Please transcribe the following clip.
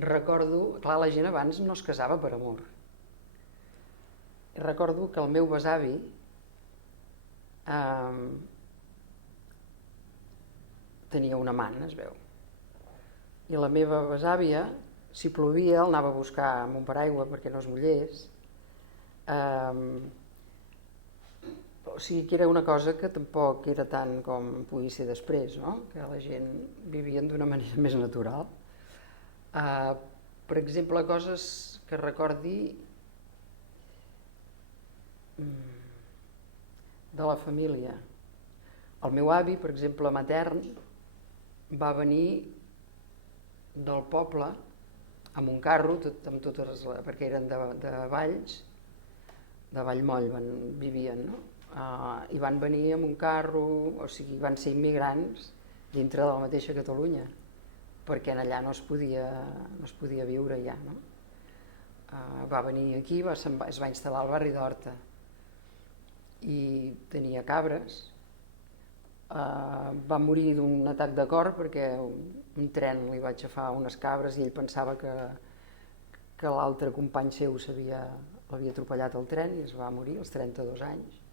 recordo, clar, la gent abans no es casava per amor. Recordo que el meu besavi eh, tenia un amant, es veu. I la meva besàvia, si plovia, el anava a buscar amb un paraigua perquè no es mullés. O sigui que era una cosa que tampoc era tant com pugui ser després, no? Que la gent vivia d'una manera més natural. Per exemple, coses que recordi de la família. El meu avi, per exemple, matern, va venir del poble amb un carro, amb totes perquè eren de Valls, de Vallmoll vivien, no? I van venir amb un carro, o sigui, van ser immigrants dintre de la mateixa Catalunya, perquè allà no es podia viure ja, no? Va venir aquí, es va instal·lar al barri d'Horta i tenia cabres. Va morir d'un atac de cor perquè un tren li va aixafar unes cabres i ell pensava que l'altre company seu l'havia atropellat el tren i es va morir als 32 anys.